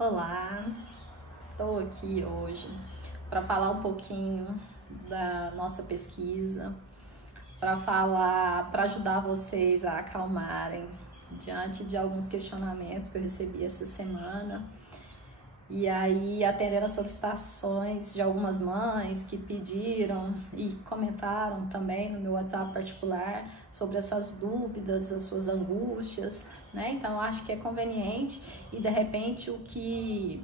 Olá, estou aqui hoje para falar um pouquinho da nossa pesquisa, para ajudar vocês a acalmarem diante de alguns questionamentos que eu recebi essa semana. E aí, atendendo as solicitações de algumas mães que pediram e comentaram também no meu WhatsApp particular sobre essas dúvidas, as suas angústias, né? Então, acho que é conveniente e, de repente, o que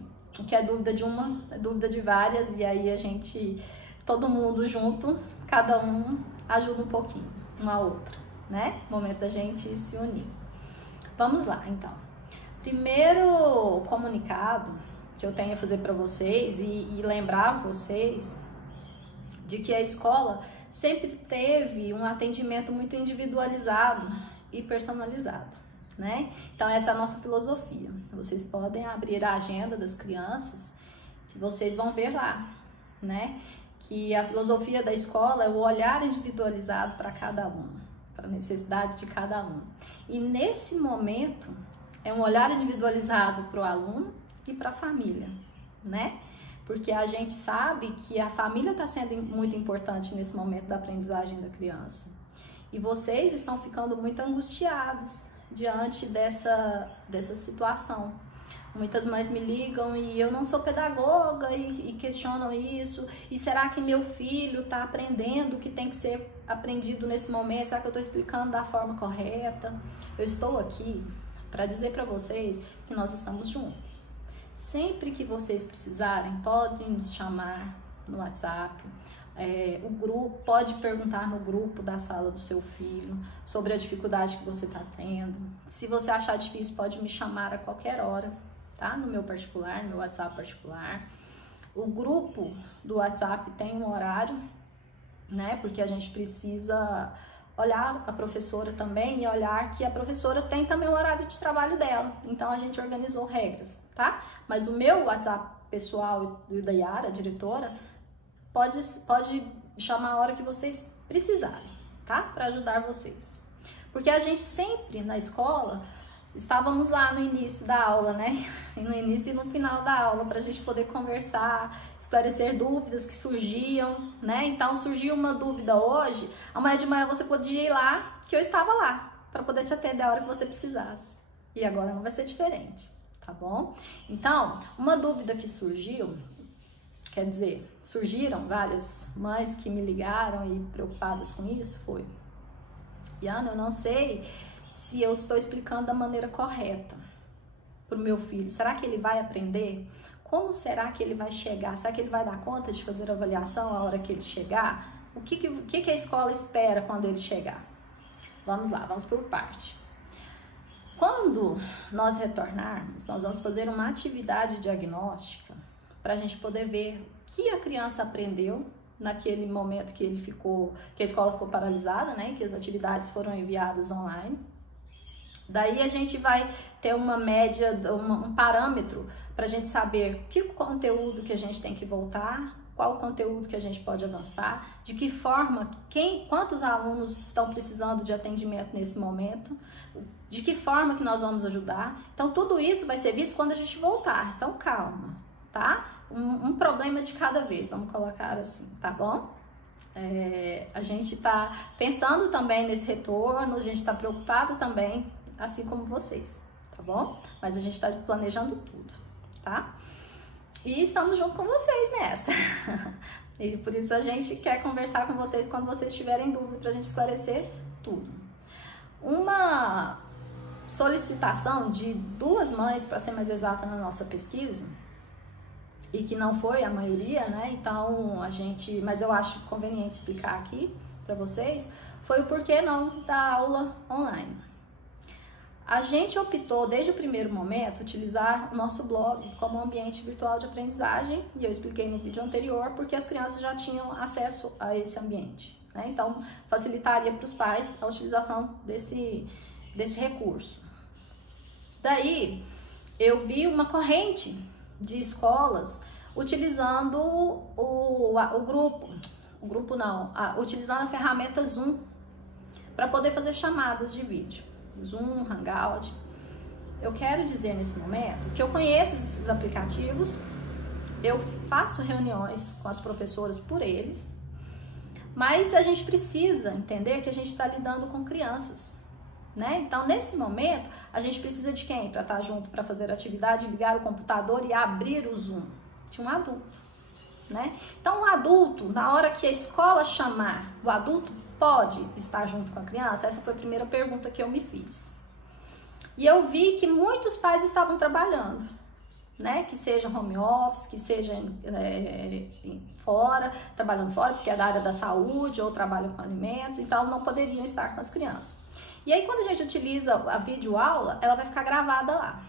é dúvida de uma é dúvida de várias, e aí a gente, todo mundo junto, cada um ajuda um pouquinho, uma a outra, né? Momento da gente se unir. Vamos lá, então. Primeiro comunicado que eu tenho a fazer para vocês e lembrar vocês de que a escola sempre teve um atendimento muito individualizado e personalizado, né? Então essa é a nossa filosofia. Vocês podem abrir a agenda das crianças, que vocês vão ver lá, né? Que a filosofia da escola é o olhar individualizado para cada aluno, para a necessidade de cada aluno. E nesse momento é um olhar individualizado para o aluno e para a família, né? Porque a gente sabe que a família está sendo muito importante nesse momento da aprendizagem da criança. E vocês estão ficando muito angustiados diante dessa situação. Muitas mães me ligam e eu não sou pedagoga e questionam isso. E será que meu filho está aprendendo o que tem que ser aprendido nesse momento? Será que eu estou explicando da forma correta? Eu estou aqui para dizer para vocês que nós estamos juntos. Sempre que vocês precisarem, podem nos chamar no WhatsApp. O grupo pode perguntar no grupo da sala do seu filho sobre a dificuldade que você está tendo. Se você achar difícil, pode me chamar a qualquer hora, tá? No meu particular, no meu WhatsApp particular. O grupo do WhatsApp tem um horário, né? Porque a gente precisa olhar a professora também e olhar que a professora tem também o horário de trabalho dela. Então a gente organizou regras, tá? Mas o meu WhatsApp pessoal e o da Yara, a diretora, pode chamar a hora que vocês precisarem, tá? Para ajudar vocês. Porque a gente sempre na escola estávamos lá no início da aula, né? No início e no final da aula, para a gente poder conversar, esclarecer dúvidas que surgiam, né? Então, surgiu uma dúvida hoje, amanhã de manhã você podia ir lá, que eu estava lá, para poder te atender a hora que você precisasse. E agora não vai ser diferente, tá bom? Então, uma dúvida que surgiu, quer dizer, surgiram várias mães que me ligaram e preocupadas com isso, foi: Yana, eu não sei se eu estou explicando da maneira correta para o meu filho. Será que ele vai aprender? Como será que ele vai chegar? Será que ele vai dar conta de fazer a avaliação a hora que ele chegar? O que a escola espera quando ele chegar? Vamos lá, vamos por parte. Quando nós retornarmos, nós vamos fazer uma atividade diagnóstica para a gente poder ver o que a criança aprendeu naquele momento que a escola ficou paralisada, né? Que as atividades foram enviadas online. Daí a gente vai ter uma média, um parâmetro para a gente saber que conteúdo que a gente tem que voltar, qual o conteúdo que a gente pode avançar, de que forma, quantos alunos estão precisando de atendimento nesse momento, de que forma que nós vamos ajudar. Então tudo isso vai ser visto quando a gente voltar, então calma, tá? Um problema de cada vez, vamos colocar assim, tá bom? A gente está pensando também nesse retorno, a gente está preocupado também, assim como vocês, tá bom? Mas a gente está planejando tudo, tá? E estamos junto com vocês nessa. E por isso a gente quer conversar com vocês quando vocês tiverem dúvida, pra gente esclarecer tudo. Uma solicitação de 2 mães, para ser mais exata, na nossa pesquisa, e que não foi a maioria, né? Então mas eu acho conveniente explicar aqui para vocês, foi o porquê não da aula online. A gente optou, desde o primeiro momento, utilizar o nosso blog como ambiente virtual de aprendizagem, e eu expliquei no vídeo anterior, porque as crianças já tinham acesso a esse ambiente, né? Então, facilitaria para os pais a utilização desse recurso. Daí, eu vi uma corrente de escolas utilizando utilizando a ferramenta Zoom para poder fazer chamadas de vídeo. Zoom, Hangout. eu quero dizer nesse momento que eu conheço esses aplicativos, eu faço reuniões com as professoras por eles, mas a gente precisa entender que a gente está lidando com crianças, né? Então, nesse momento, a gente precisa de quem para estar junto, para fazer atividade, ligar o computador e abrir o Zoom? De um adulto, né? Então, o adulto, na hora que a escola chamar, o adulto pode estar junto com a criança? Essa foi a primeira pergunta que eu me fiz. E eu vi que muitos pais estavam trabalhando, né? Que seja home office, que seja fora, trabalhando fora, porque é da área da saúde, ou trabalham com alimentos, então não poderiam estar com as crianças. E aí, quando a gente utiliza a videoaula, ela vai ficar gravada lá.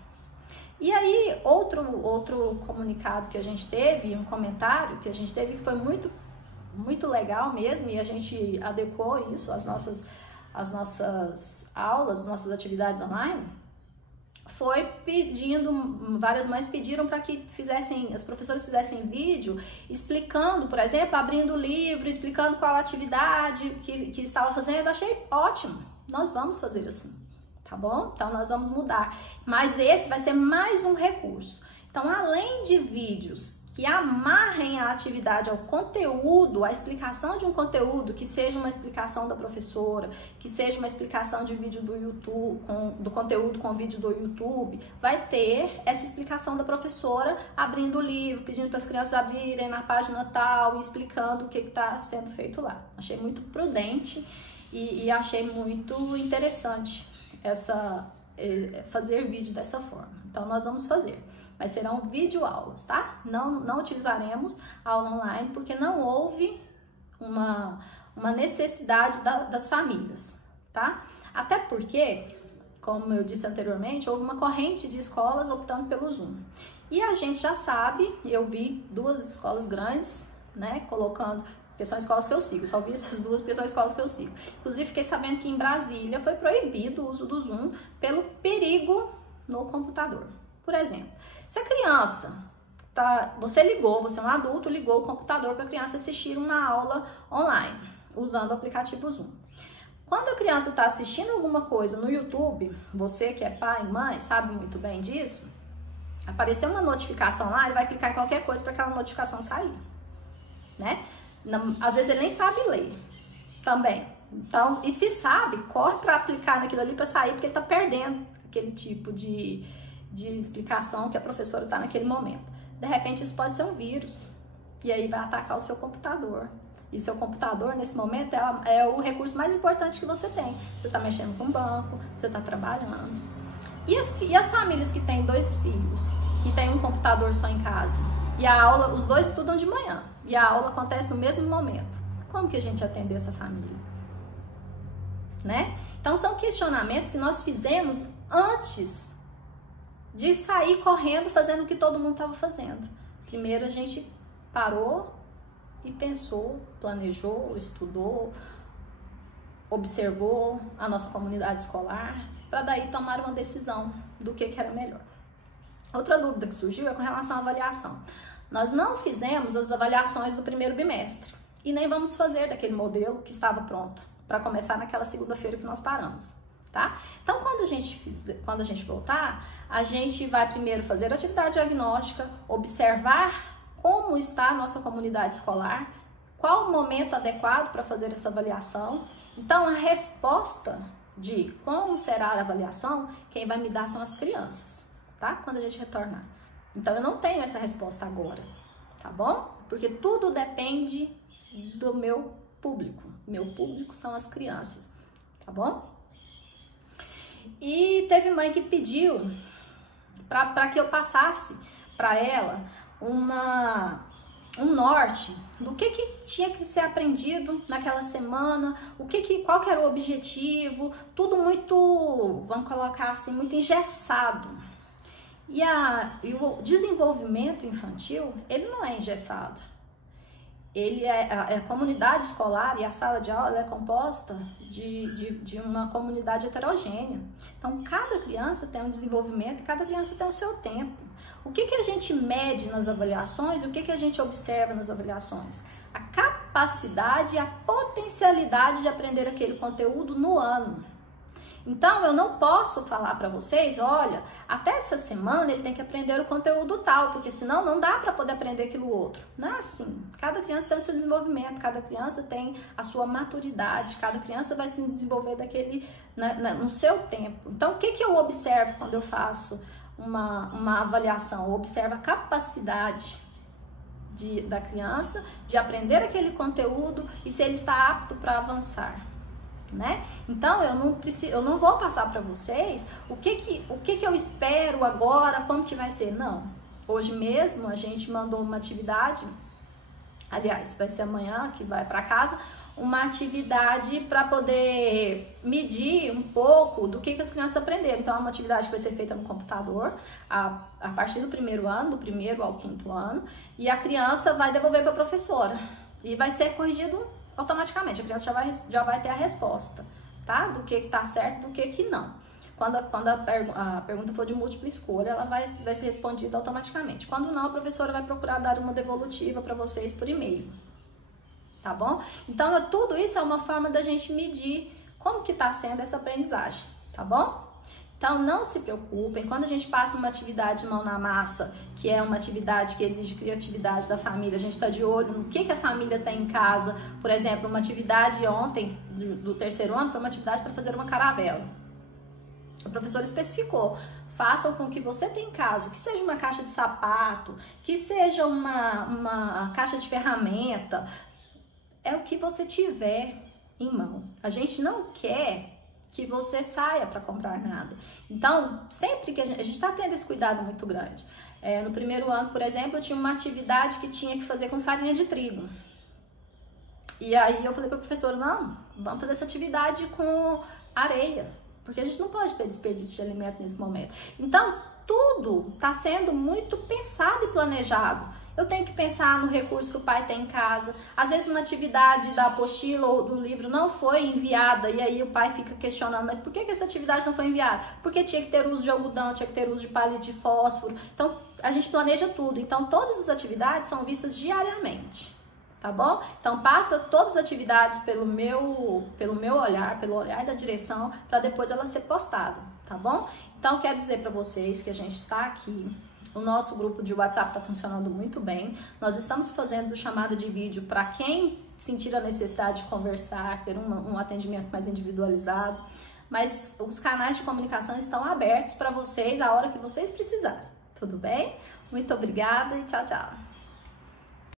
E aí, outro comunicado que a gente teve, um comentário que a gente teve, que foi muito legal mesmo, e a gente adequou isso às nossas aulas, nossas atividades online, foi pedindo, várias mães pediram para que as professoras fizessem vídeo explicando, por exemplo, abrindo o livro, explicando qual atividade que estava fazendo. Eu achei ótimo, nós vamos fazer assim, tá bom? Então nós vamos mudar, mas esse vai ser mais um recurso. Então, além de vídeos que amarrem a atividade ao conteúdo, a explicação de um conteúdo, que seja uma explicação da professora, que seja uma explicação de vídeo do YouTube, do conteúdo com vídeo do YouTube, vai ter essa explicação da professora abrindo o livro, pedindo para as crianças abrirem na página tal e explicando o que está sendo feito lá. Achei muito prudente e achei muito interessante fazer vídeo dessa forma. Então, nós vamos fazer. Mas serão videoaulas, tá? Não utilizaremos aula online, porque não houve uma necessidade das famílias, tá? Até porque, como eu disse anteriormente, houve uma corrente de escolas optando pelo Zoom. E a gente já sabe, eu vi 2 escolas grandes, né, colocando, porque são escolas que eu sigo, só vi essas 2 porque são escolas que eu sigo. Inclusive, fiquei sabendo que em Brasília foi proibido o uso do Zoom pelo perigo no computador. Por exemplo, se a criança, você é um adulto, ligou o computador para a criança assistir uma aula online, usando o aplicativo Zoom. Quando a criança está assistindo alguma coisa no YouTube, você que é pai e mãe sabe muito bem disso, apareceu uma notificação lá, ele vai clicar em qualquer coisa para aquela notificação sair, né? Às vezes ele nem sabe ler também. Então, e se sabe, corre para aplicar naquilo ali para sair, porque ele está perdendo aquele tipo de explicação que a professora está naquele momento. De repente, isso pode ser um vírus, e aí vai atacar o seu computador. E seu computador, nesse momento, é o recurso mais importante que você tem. Você está mexendo com o banco, você está trabalhando. E as famílias que têm 2 filhos, que têm um computador só em casa, e a aula, os 2 estudam de manhã, e a aula acontece no mesmo momento. Como que a gente atende essa família? Né? Então, são questionamentos que nós fizemos antes de sair correndo fazendo o que todo mundo estava fazendo. Primeiro a gente parou e pensou, planejou, estudou, observou a nossa comunidade escolar, para daí tomar uma decisão do que era melhor. Outra dúvida que surgiu é com relação à avaliação. Nós não fizemos as avaliações do primeiro bimestre e nem vamos fazer daquele modelo que estava pronto para começar naquela segunda-feira que nós paramos. Tá? Então, quando a gente voltar, a gente vai primeiro fazer a atividade diagnóstica, observar como está a nossa comunidade escolar, qual o momento adequado para fazer essa avaliação. Então, a resposta de como será a avaliação, quem vai me dar são as crianças, tá? Quando a gente retornar. Então, eu não tenho essa resposta agora, tá bom? Porque tudo depende do meu público. Meu público são as crianças, tá bom? E teve mãe que pediu para que eu passasse para ela um norte do que tinha que ser aprendido naquela semana, qual que era o objetivo, tudo muito, vamos colocar assim, muito engessado. E o desenvolvimento infantil, ele não é engessado. A comunidade escolar e a sala de aula é composta de uma comunidade heterogênea. Então, cada criança tem um desenvolvimento e cada criança tem o seu tempo. O que a gente mede nas avaliações e o que a gente observa nas avaliações? A capacidade e a potencialidade de aprender aquele conteúdo no ano. Então, eu não posso falar para vocês, olha, até essa semana ele tem que aprender o conteúdo tal, porque senão não dá para poder aprender aquilo outro. Não é assim. Cada criança tem o seu desenvolvimento, cada criança tem a sua maturidade, cada criança vai se desenvolver no seu tempo. Então, o que eu observo quando eu faço uma avaliação? Eu observo a capacidade da criança de aprender aquele conteúdo e se ele está apto para avançar. Né? Então eu não vou passar para vocês o que eu espero agora, como que vai ser. Não, hoje mesmo a gente mandou uma atividade, aliás, vai ser amanhã que vai para casa, uma atividade para poder medir um pouco do que as crianças aprenderam. Então é uma atividade que vai ser feita no computador a partir do primeiro ano, do primeiro ao quinto ano, e a criança vai devolver para a professora e vai ser corrigido automaticamente. A criança já vai ter a resposta, tá? Do que tá certo, do que não. Quando a pergunta for de múltipla escolha, ela vai ser respondida automaticamente. Quando não, a professora vai procurar dar uma devolutiva para vocês por e-mail, tá bom? Então, tudo isso é uma forma da gente medir como que tá sendo essa aprendizagem, tá bom? Então, não se preocupem, quando a gente passa uma atividade de mão na massa, que é uma atividade que exige criatividade da família, a gente está de olho no que a família tem em casa. Por exemplo, uma atividade ontem, do terceiro ano, foi uma atividade para fazer uma caravela. O professor especificou, façam com o que você tem em casa, que seja uma caixa de sapato, que seja uma caixa de ferramenta, é o que você tiver em mão. A gente não quer que você saia para comprar nada. Então, sempre que a gente está tendo esse cuidado muito grande. No primeiro ano, por exemplo, eu tinha uma atividade que tinha que fazer com farinha de trigo. E aí eu falei para a professora, não, vamos fazer essa atividade com areia, porque a gente não pode ter desperdício de alimento nesse momento. Então, tudo está sendo muito pensado e planejado. Eu tenho que pensar no recurso que o pai tem em casa. Às vezes uma atividade da apostila ou do livro não foi enviada e aí o pai fica questionando, mas por que essa atividade não foi enviada? Porque tinha que ter uso de algodão, tinha que ter uso de palito de fósforo. Então a gente planeja tudo. Então todas as atividades são vistas diariamente, tá bom? Então passa todas as atividades pelo meu olhar, pelo olhar da direção, para depois ela ser postada, tá bom? Então quero dizer para vocês que a gente está aqui. O nosso grupo de WhatsApp está funcionando muito bem. Nós estamos fazendo chamada de vídeo para quem sentir a necessidade de conversar, ter um atendimento mais individualizado. Mas os canais de comunicação estão abertos para vocês a hora que vocês precisarem. Tudo bem? Muito obrigada e tchau, tchau.